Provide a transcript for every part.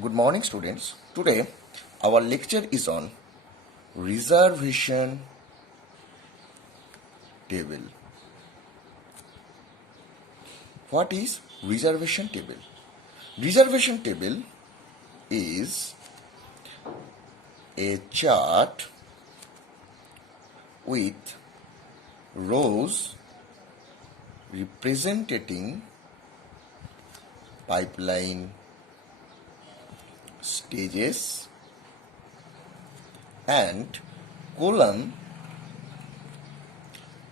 Good morning, students. Today, our lecture is on reservation table. What is reservation table? Reservation table is a chart with rows representing pipeline stages and column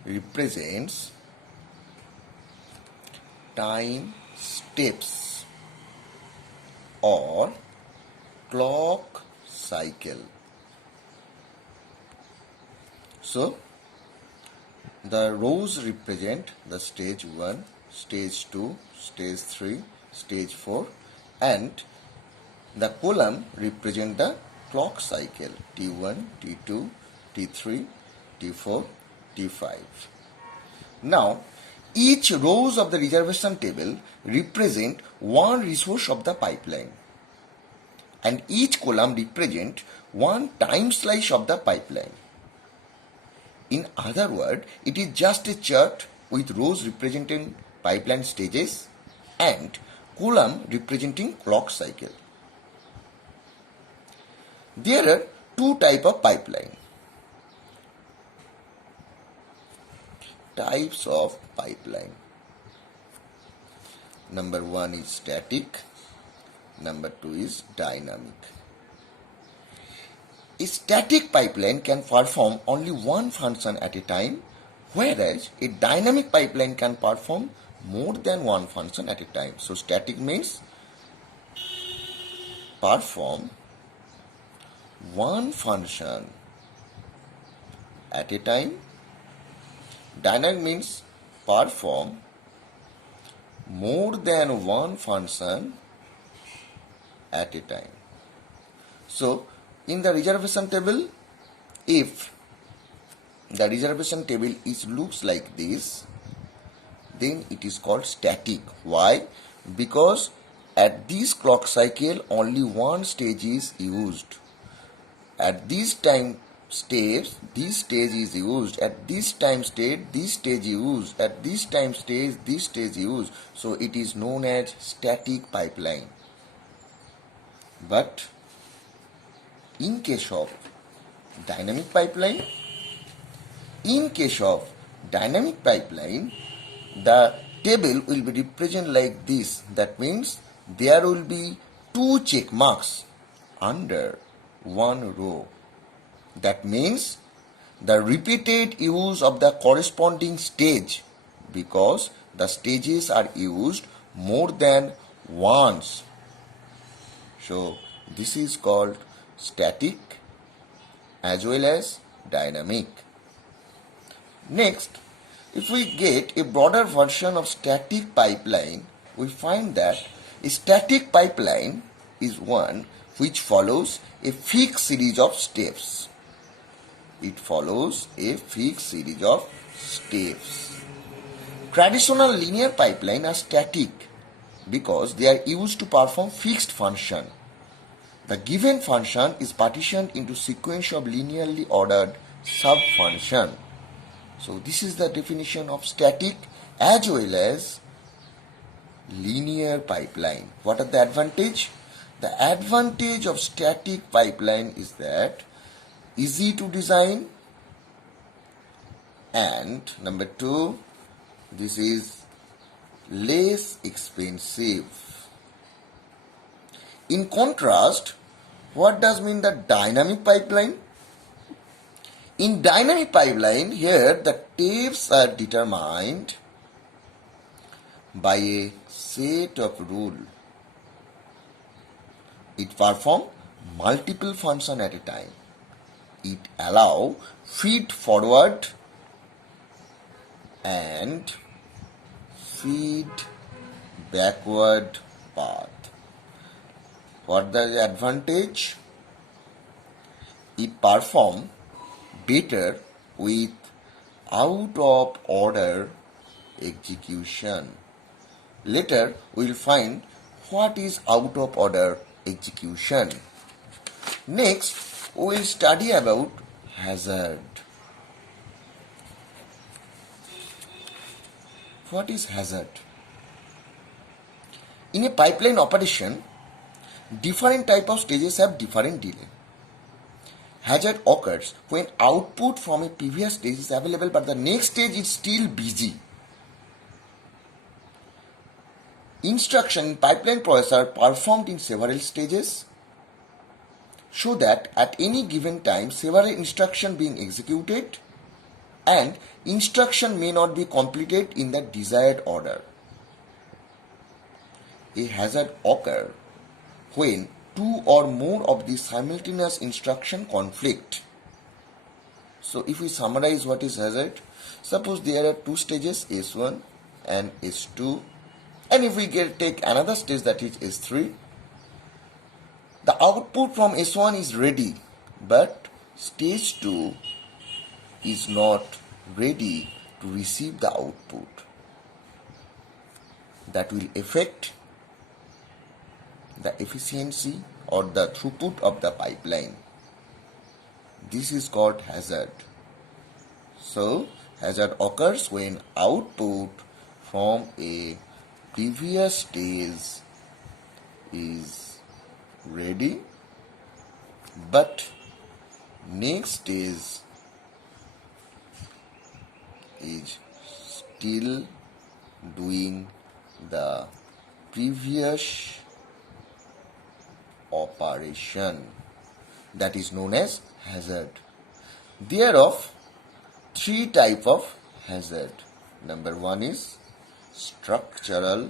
represents time steps or clock cycle. So the rows represent the stage 1, stage 2, stage 3, stage 4, and the column represent the clock cycle T1, T2, T3, T4, T5. Now, each rows of the reservation table represent one resource of the pipeline, and each column represent one time slice of the pipeline. In other words, it is just a chart with rows representing pipeline stages and column representing clock cycle. There are two types of pipeline. Types of pipeline. Number 1 is static. Number 2 is dynamic. A static pipeline can perform only one function at a time, whereas a dynamic pipeline can perform more than one function at a time. So static means perform one function at a time. Dynamic means perform more than one function at a time. So in the reservation table, if the reservation table looks like this, then it is called static. Why? Because at this clock cycle only one stage is used. At this time stage, this stage is used. At this time stage, this stage is used. At this time stage, this stage is used. So it is known as static pipeline. But in case of dynamic pipeline, the table will be represented like this. That means there will be two check marks under one row. That means the repeated use of the corresponding stage, because the stages are used more than once. So this is called static as well as dynamic. Next, if we get a broader version of static pipeline, we find that a static pipeline is one which follows a fixed series of steps. It follows a fixed series of steps. Traditional linear pipeline are static because they are used to perform fixed function. The given function is partitioned into sequence of linearly ordered sub-function. So this is the definition of static as well as linear pipeline. What are the advantage? The advantage of static pipeline is that easy to design, and number 2, this is less expensive. In contrast, what does mean the dynamic pipeline? In dynamic pipeline, here the steps are determined by a set of rules. It performs multiple functions at a time. It allows feed forward and feed backward path. What the advantage? It performs better with out of order execution. Later we will find what is out of order execution. Next, we will study about hazard. What is hazard? In a pipeline operation, different type of stages have different delay. Hazard occurs when output from a previous stage is available but the next stage is still busy. Instruction in pipeline process are performed in several stages so that at any given time several instructions being executed and instruction may not be completed in the desired order. A hazard occurs when two or more of the simultaneous instruction conflict. So if we summarize what is hazard, suppose there are two stages S1 and S2, and if we take another stage that is S3, the output from S1 is ready, but stage 2 is not ready to receive the output. That will affect the efficiency or the throughput of the pipeline. This is called hazard. So, hazard occurs when output from a previous stage is ready, but next stage is still doing the previous operation. That is known as hazard. Thereof, three types of hazard. Number one is structural.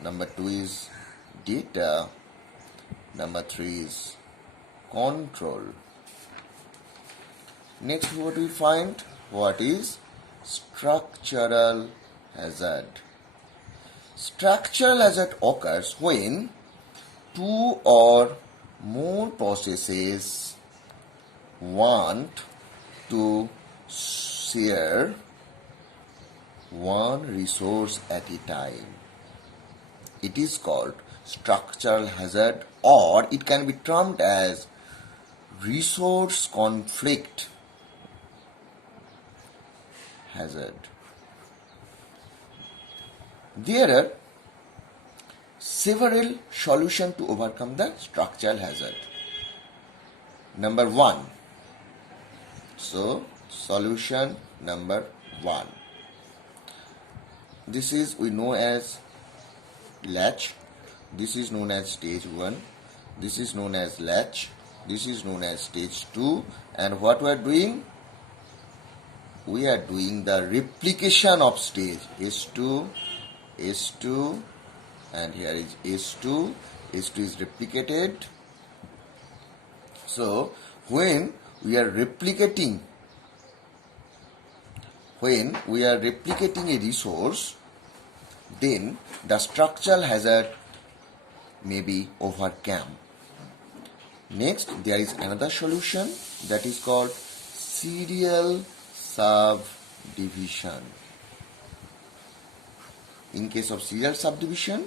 Number two is data. Number three is control. Next, what we find? What is structural hazard? Structural hazard occurs when two or more processes want to share one resource at a time. It is called structural hazard, or it can be termed as resource conflict hazard. There are several solutions to overcome the structural hazard. Number one. So, solution number one. This is we know as latch. This is known as stage 1. This is known as latch. This is known as stage 2. And what we are doing? We are doing the replication of stage S2, S2, and here is S2. S2 is replicated. So, when we are replicating a resource, then the structural hazard may be overcome. Next, there is another solution that is called serial subdivision. In case of serial subdivision,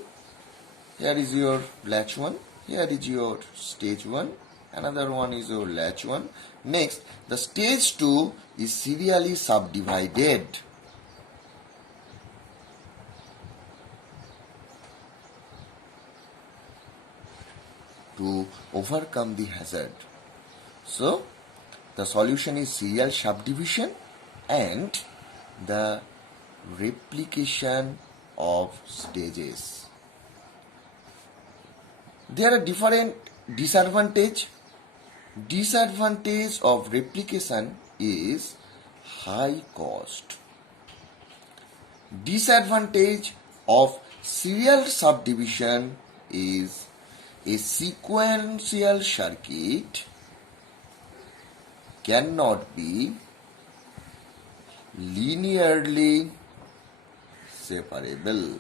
here is your latch 1, here is your stage 1, another one is your latch 1. Next, the stage 2 is serially subdivided. To overcome the hazard. So, the solution is serial subdivision and the replication of stages. There are different disadvantages. Disadvantage of replication is high cost. Disadvantage of serial subdivision is a sequential circuit cannot be linearly separable.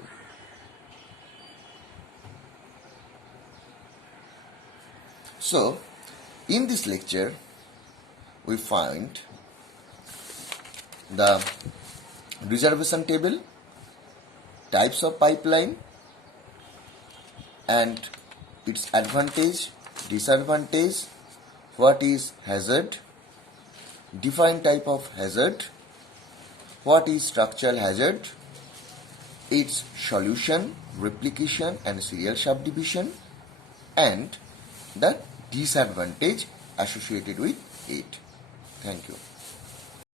So, in this lecture, we find the reservation table, types of pipeline, and its advantage, disadvantage, what is hazard, define type of hazard, what is structural hazard, its solution, replication and serial subdivision, and the disadvantage associated with it. Thank you.